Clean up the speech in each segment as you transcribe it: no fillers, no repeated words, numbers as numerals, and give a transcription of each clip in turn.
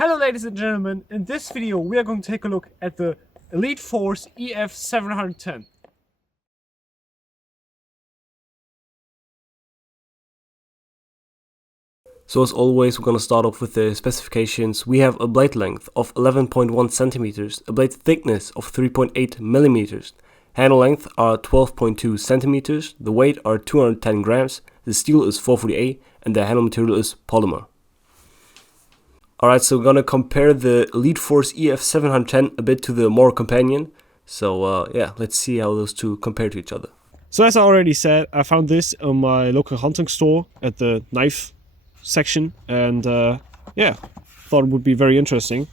Hello ladies and gentlemen, in this video we are going to take a look at the Elite Force EF710. So as always, we're going to start off with the specifications. We have a blade length of 11.1 centimeters, a blade thickness of 3.8 millimeters, handle length are 12.2 centimeters, the weight are 210 grams, the steel is 440A, and the handle material is polymer. Alright, so we're going to compare the Elite Force EF710 a bit to the Mora Companion. So yeah, let's see how those two compare to each other. So as I already said, I found this in my local hunting store at the knife section, and yeah, thought it would be very interesting.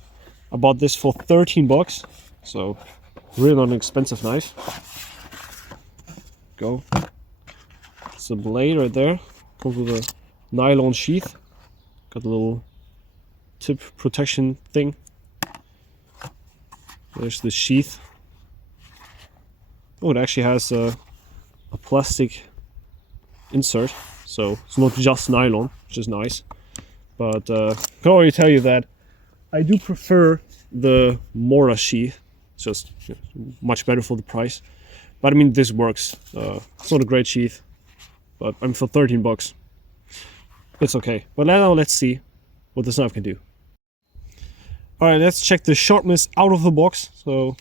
I bought this for 13 bucks, so really not an expensive knife. Go. It's a blade right there, comes with a nylon sheath, got a little tip protection thing. There's the sheath. Oh, it actually has a plastic insert, so it's not just nylon, which is nice. But I can already tell you that I do prefer the Mora sheath. It's just much better for the price. But I mean, this works. It's not a great sheath, but I'm for 13 bucks. It's okay. But now let's see what this knife can do. Alright, let's check the sharpness out of the box. So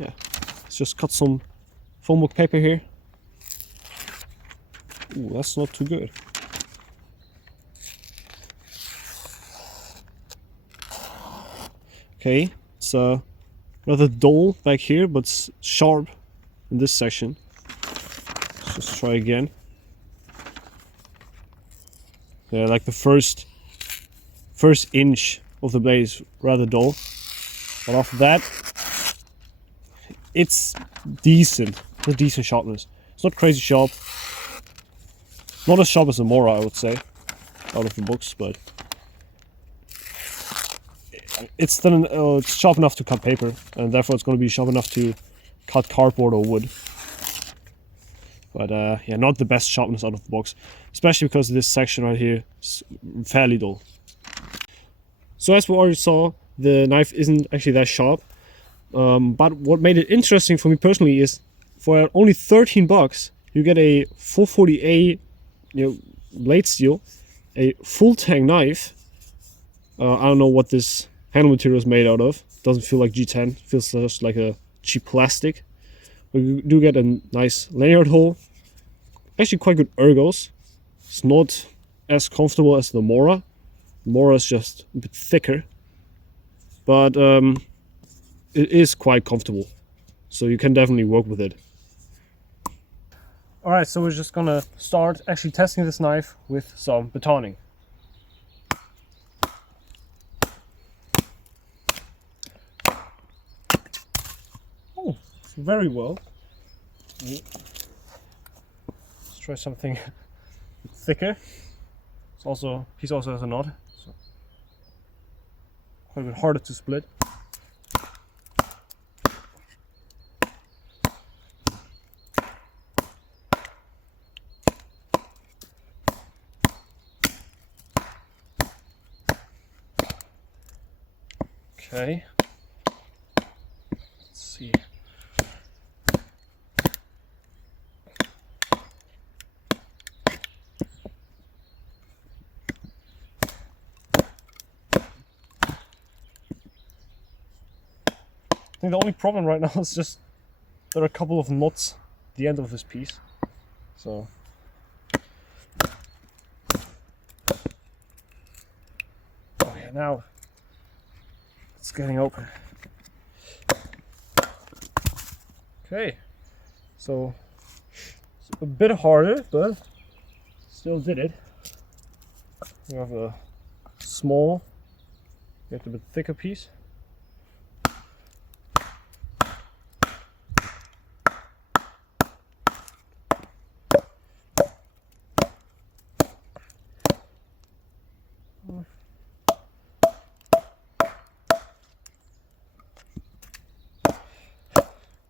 yeah, let's just cut some foam book paper here. Ooh, that's not too good. Okay, it's rather dull back here, but it's sharp in this section. Let's just try again. Yeah, like the first inch of the blade is rather dull, but after that, it's decent. It's a decent sharpness. It's not crazy sharp. Not as sharp as the Mora, I would say, out of the books, but it's still it's sharp enough to cut paper, and therefore it's going to be sharp enough to cut cardboard or wood. But yeah, not the best sharpness out of the box, especially because this section right here is fairly dull. So as we already saw, the knife isn't actually that sharp. But what made it interesting for me personally is, for only 13 bucks, you get a 440A blade steel, a full tang knife. I don't know what this handle material is made out of. Doesn't feel like G10. Feels just like a cheap plastic. But you do get a nice lanyard hole. Actually quite good ergos. It's not as comfortable as the Mora. Mora is just a bit thicker, but it is quite comfortable, so you can definitely work with it. Alright, so we're just gonna start actually testing this knife with some batoning. Oh, very well. Let's try something thicker. Piece also has a knot, so quite a bit harder to split. Okay, let's see. I think the only problem right now is just there are a couple of knots at the end of this piece. So oh yeah, now it's getting open. Okay, so it's a bit harder, but still did it. We have a small, yet a bit thicker piece.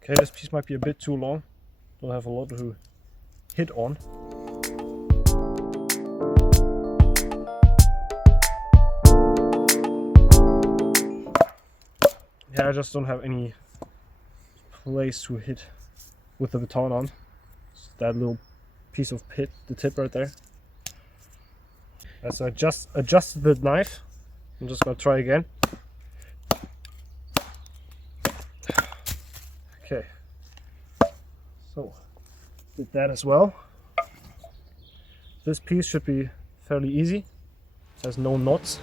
Okay, this piece might be a bit too long. Don't have a lot to hit on. yeah, I just don't have any place to hit with the baton on. It's that little piece of the tip right there. So I just adjusted the knife. I'm just gonna try again. Okay, so did that as well. This piece should be fairly easy. It has no knots.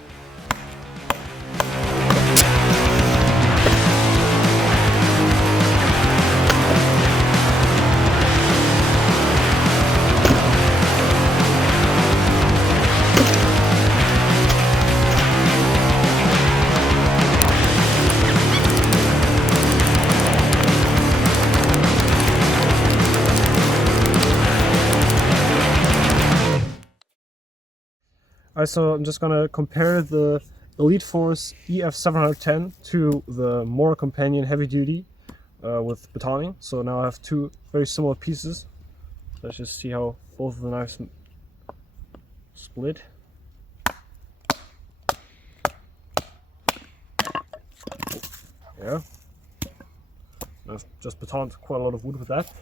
So I'm just gonna compare the Elite Force EF710 to the Mora Companion Heavy Duty with Batoning. So now I have two very similar pieces. Let's just see how both of the knives split. Yeah, I've just batoned quite a lot of wood with that.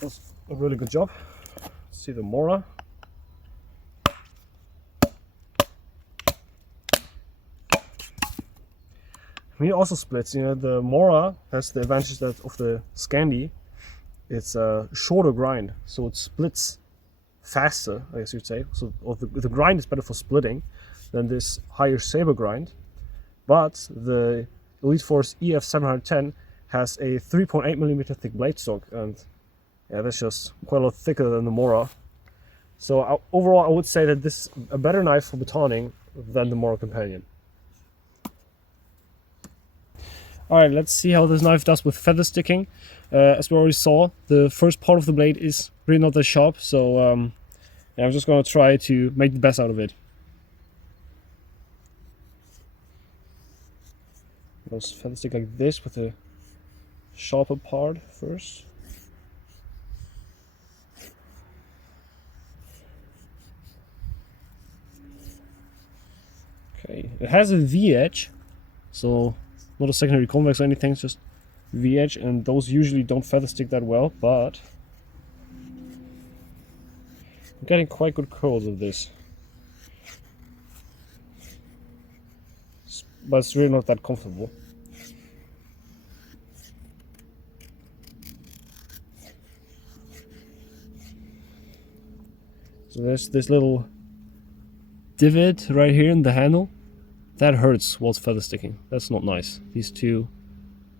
That's a really good job. Let's see the Mora. I mean, it also splits. You know, the Mora has the advantage that of the Scandi, it's a shorter grind, so it splits faster, I guess you'd say. So the grind is better for splitting than this higher saber grind. But the Elite Force EF710 has a 3.8mm thick blade stock, and yeah, that's just quite a lot thicker than the Mora. So overall, I would say that this is a better knife for batoning than the Mora Companion. Alright, let's see how this knife does with feather sticking. As we already saw, the first part of the blade is really not that sharp, so yeah, I'm just going to try to make the best out of it. I'll feather stick like this with a sharper part first. Okay, it has a V-edge, so not a secondary convex or anything, it's just V-edge, and those usually don't feather stick that well, but I'm getting quite good curls of this. But it's really not that comfortable. So there's this little divot right here in the handle. That hurts whilst feather sticking. That's not nice. These two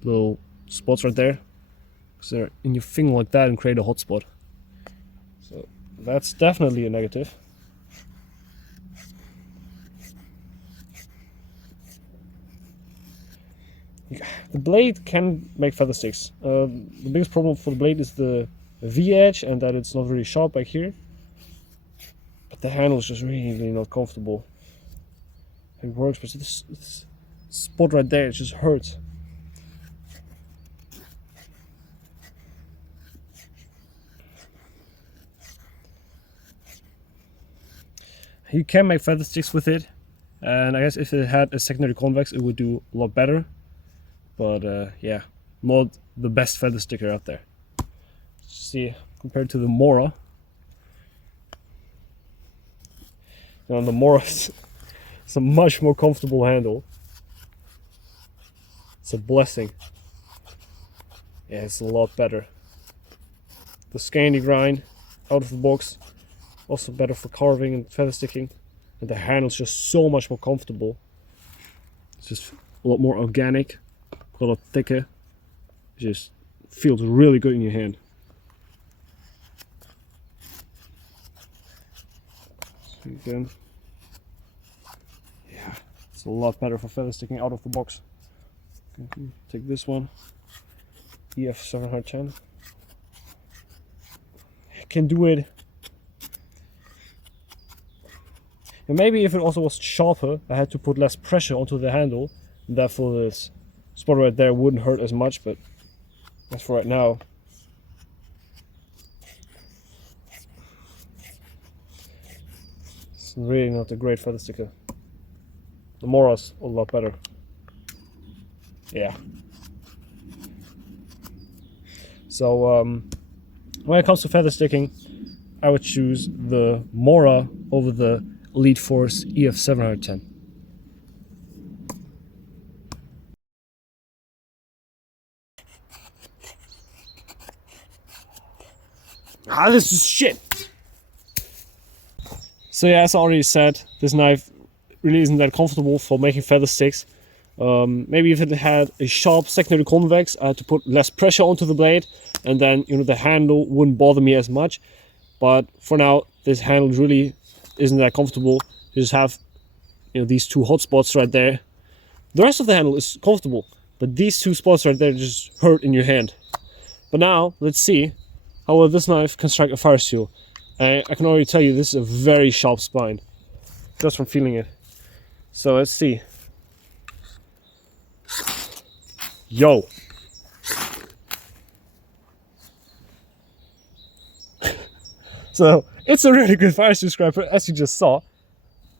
little spots right there, because they're in your finger like that and create a hot spot. So that's definitely a negative. The blade can make feather sticks. The biggest problem for the blade is the V-edge and that it's not really sharp back here. But the handle is just really not comfortable. It works, but this spot right there, it just hurts. You can make feather sticks with it, and I guess if it had a secondary convex it would do a lot better, but yeah, not the best feather sticker out there. See, compared to the Mora, the Mora is a much more comfortable handle. It's a blessing. Yeah, it's a lot better. The Scandi grind out of the box, also better for carving and feather sticking, and the handle's just so much more comfortable. It's just a lot more organic, a lot thicker. It just feels really good in your hand. So again, yeah, it's a lot better for feather sticking out of the box. Take this one, EF710. I can do it. And maybe if it also was sharper, I had to put less pressure onto the handle, and therefore this spot right there wouldn't hurt as much, but as for right now, it's really not a great feather sticker. The Mora's a lot better. Yeah, So when it comes to feather sticking, I would choose the Mora over the Elite Force EF 710. Ah, this is shit! So yeah, as I already said, this knife really isn't that comfortable for making feather sticks. Maybe if it had a sharp secondary convex, I had to put less pressure onto the blade, and then the handle wouldn't bother me as much. But for now, this handle really isn't that comfortable. You just have these two hot spots right there. The rest of the handle is comfortable, but these two spots right there just hurt in your hand. But now let's see how well this knife can strike a fire steel. I can already tell you this is a very sharp spine, just from feeling it. So let's see. Yo! So it's a really good fire steel scraper, as you just saw.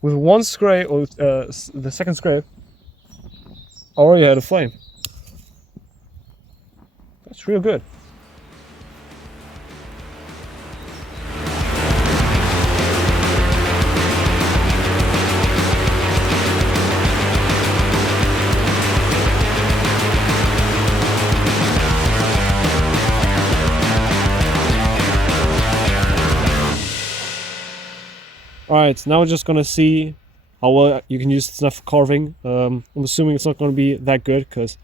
With one scrape, or the second scrape, I already had a flame. That's real good. Alright, now we're just gonna see how well you can use this knife for carving. I'm assuming it's not gonna be that good, because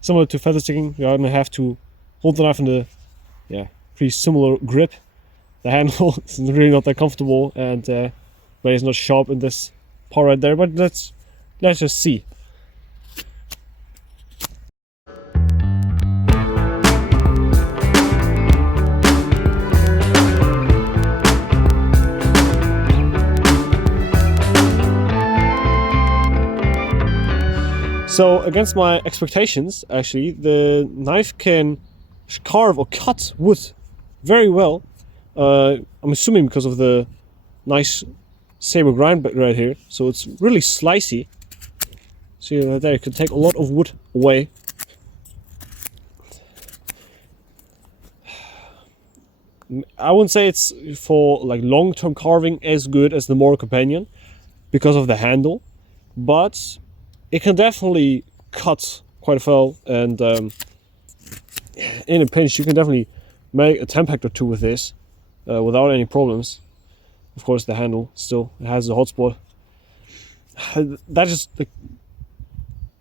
similar to feather sticking, you're gonna have to hold the knife in the pretty similar grip. The handle is really not that comfortable, and but it's not sharp in this part right there. But let's just see. So against my expectations, actually, the knife can carve or cut wood very well. I'm assuming because of the nice saber grind right here. So it's really slicey. See right there, it can take a lot of wood away. I wouldn't say it's for like long-term carving as good as the Mora Companion because of the handle, but it can definitely cut quite well, and in a pinch you can definitely make a temp hector 2 with this without any problems. Of course, the handle still has a hot spot. That just the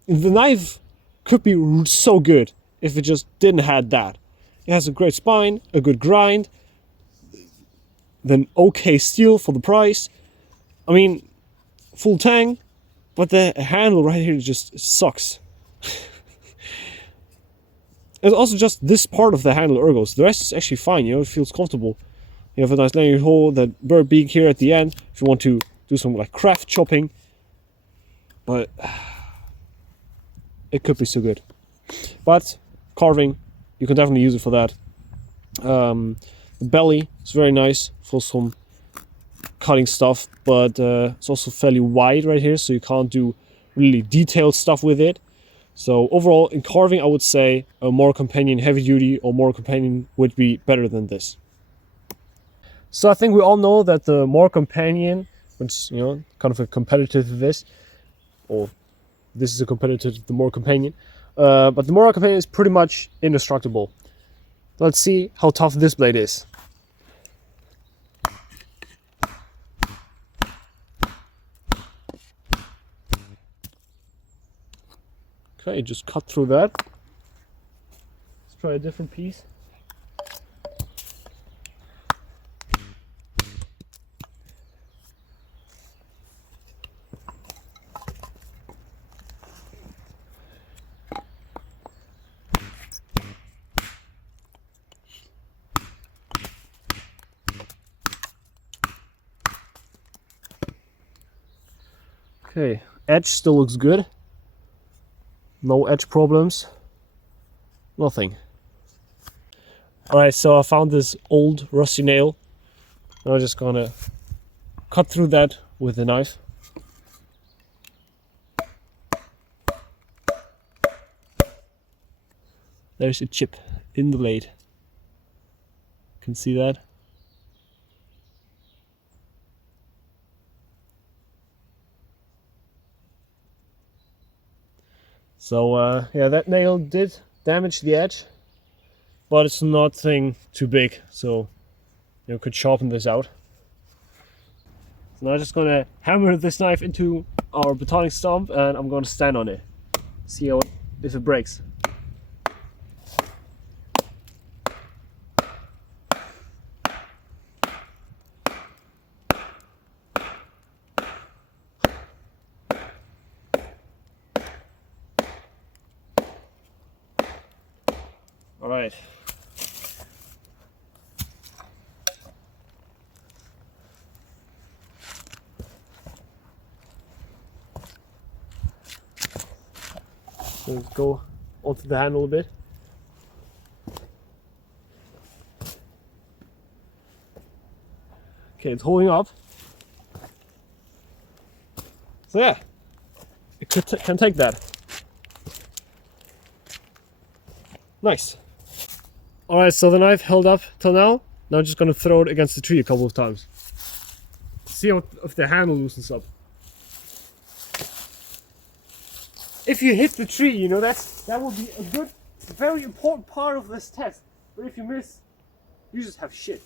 knife could be so good if it just didn't have that. It has a great spine, a good grind, then okay steel for the price. I mean, full tang. But the handle right here just sucks. It's also just this part of the handle ergos. The rest is actually fine, it feels comfortable. You have a nice lanyard hole, that bird beak here at the end, if you want to do some like craft chopping. But it could be so good. But carving, you can definitely use it for that. The belly is very nice for some cutting stuff, but it's also fairly wide right here, so you can't do really detailed stuff with it. So overall, in carving, I would say a Mora Companion heavy duty or Mora Companion would be better than this. So I think we all know that the Mora Companion, which kind of a competitor to this, or this is a competitor to the Mora Companion, but the Mora Companion is pretty much indestructible. Let's see how tough this blade is. Okay, just cut through that. Let's try a different piece. Okay, edge still looks good. No edge problems. Nothing. Alright, so I found this old rusty nail. I'm just gonna cut through that with a knife. There's a chip in the blade. can see that. So yeah, that nail did damage the edge, but it's nothing too big, so you could sharpen this out. So now I'm just gonna hammer this knife into our batoning stump, and I'm gonna stand on it, see how if it breaks. All right. So let's go onto the handle a bit. Okay, it's holding up. So yeah, it can take that. Nice. Alright, so the knife held up till now. Now I'm just gonna throw it against the tree a couple of times. See if the handle loosens up. If you hit the tree, you know, that will be a good, very important part of this test. But if you miss, you just have shit.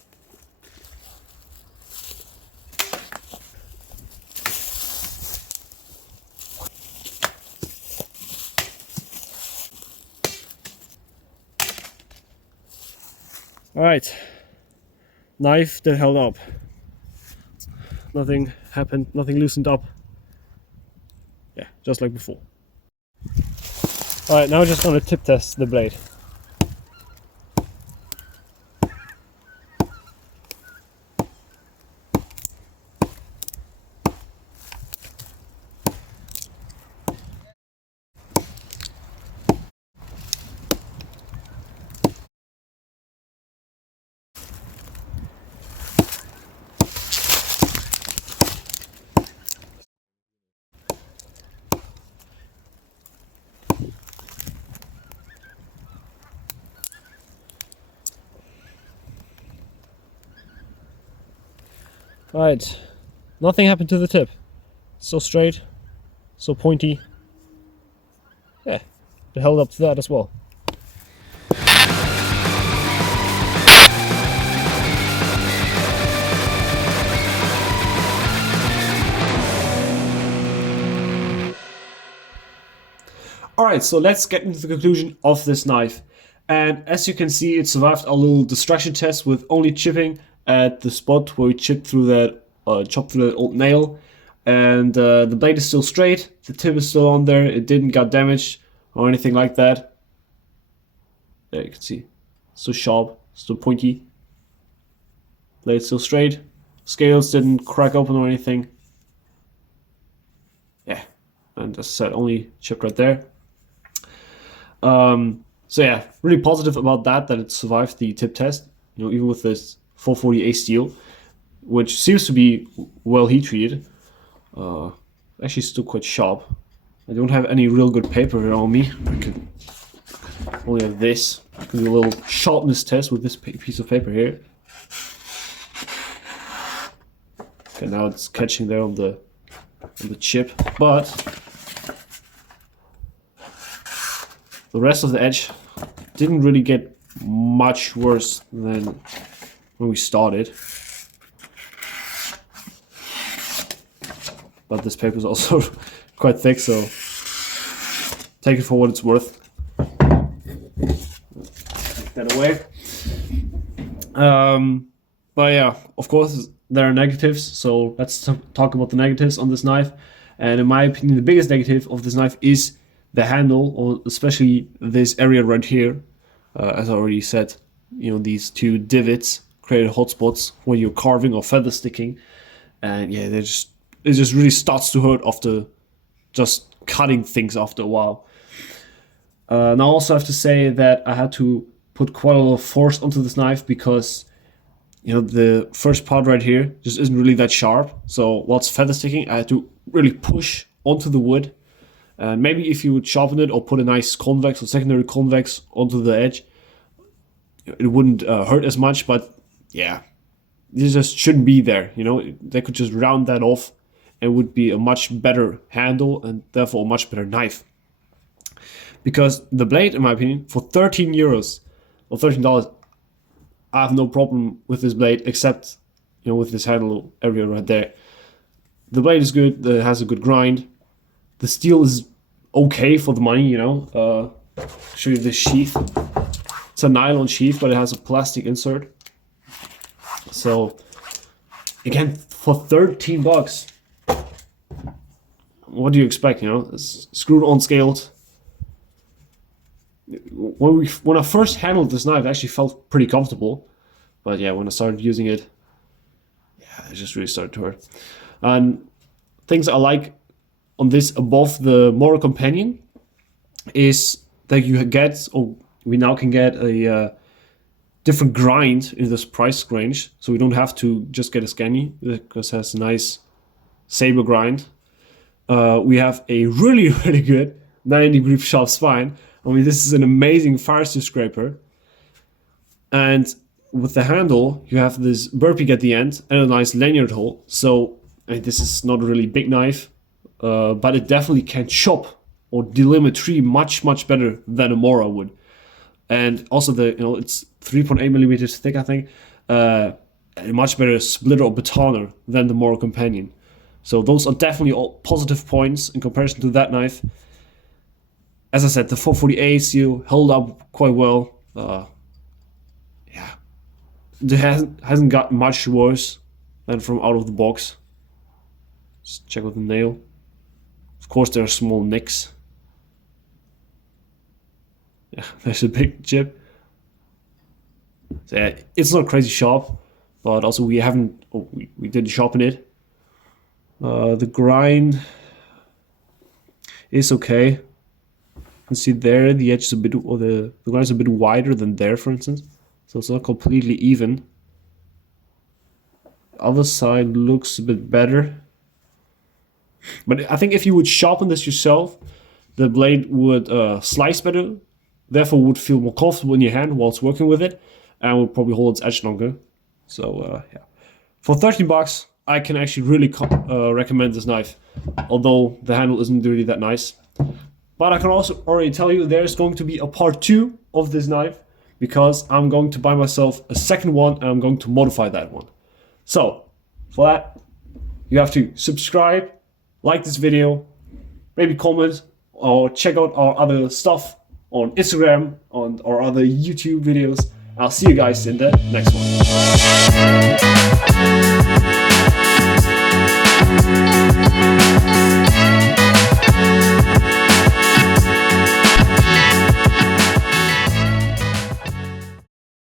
Alright, knife that held up. Nothing happened, nothing loosened up. Yeah, just like before. Alright, now we're just gonna tip test the blade. Alright, nothing happened to the tip. So straight, so pointy. Yeah, it held up to that as well. Alright, so let's get into the conclusion of this knife. And as you can see, it survived our little distraction test with only chipping at the spot where we chopped through that old nail. And the blade is still straight, the tip is still on there, it didn't get damaged or anything like that. There you can see, still sharp, still pointy. Blade still straight, scales didn't crack open or anything. Yeah, and as I said, only chipped right there. So yeah, really positive about that it survived the tip test. You know, even with this 440A steel, which seems to be well heat treated. Actually, still quite sharp. I don't have any real good paper here on me. I could only have this. I can do a little sharpness test with this piece of paper here. Okay, now it's catching there on the chip, but the rest of the edge didn't really get much worse than when we started. But this paper is also quite thick, so take it for what it's worth. Take that away. But yeah, of course there are negatives, so let's talk about the negatives on this knife. And in my opinion, the biggest negative of this knife is the handle, or especially this area right here. As I already said, you know, these two divots create hotspots when you're carving or feather sticking, and yeah, it just really starts to hurt after just cutting things after a while. Now I also have to say that I had to put quite a lot of force onto this knife because, you know, the first part right here just isn't really that sharp. So whilst feather sticking, I had to really push onto the wood. And maybe if you would sharpen it or put a nice convex or secondary convex onto the edge, it wouldn't hurt as much. But yeah, this just shouldn't be there. You know, they could just round that off and would be a much better handle and therefore a much better knife. Because the blade, in my opinion, for 13 euros or $13, I have no problem with this blade, except, you know, with this handle area right there. The blade is good, it has a good grind. The steel is okay for the money, you know. Show you this sheath. It's a nylon sheath, but it has a plastic insert. So, again, for 13 bucks, what do you expect, you know? It's screwed on scaled. When I first handled this knife, it actually felt pretty comfortable. But yeah, when I started using it, yeah, it just really started to hurt. And things I like on this above the Mora Companion is that you get, or we now can get a different grind in this price range. So we don't have to just get a Scania because it has a nice saber grind. We have a really, really good 90-degree sharp spine. I mean, this is an amazing fire steel scraper. And with the handle, you have this burpee at the end and a nice lanyard hole. So I mean, this is not a really big knife, but it definitely can chop or delimit tree much, much better than a Mora would. And also it's 3.8 millimeters thick, I think. A much better splitter or batoner than the Mora Companion. So those are definitely all positive points in comparison to that knife. As I said, the 440A seal held up quite well. Yeah, it hasn't got much worse than from out of the box. Let's check with the nail. Of course, there are small nicks. Yeah, there's a big chip. So yeah, it's not crazy sharp, but also we didn't sharpen it. The grind is okay. You can see there the edge is a bit, or the grind is a bit wider than there, for instance. So it's not completely even. Other side looks a bit better. But I think if you would sharpen this yourself, the blade would slice better, therefore would feel more comfortable in your hand whilst working with it, and would probably hold its edge longer. So yeah, for 13 bucks, I can actually really recommend this knife, although the handle isn't really that nice. But I can also already tell you there's going to be a part 2 of this knife, because I'm going to buy myself a second one and I'm going to modify that one. So for that, you have to subscribe, like this video, maybe comment, or check out our other stuff on Instagram, on our other YouTube videos. I'll see you guys in the next one.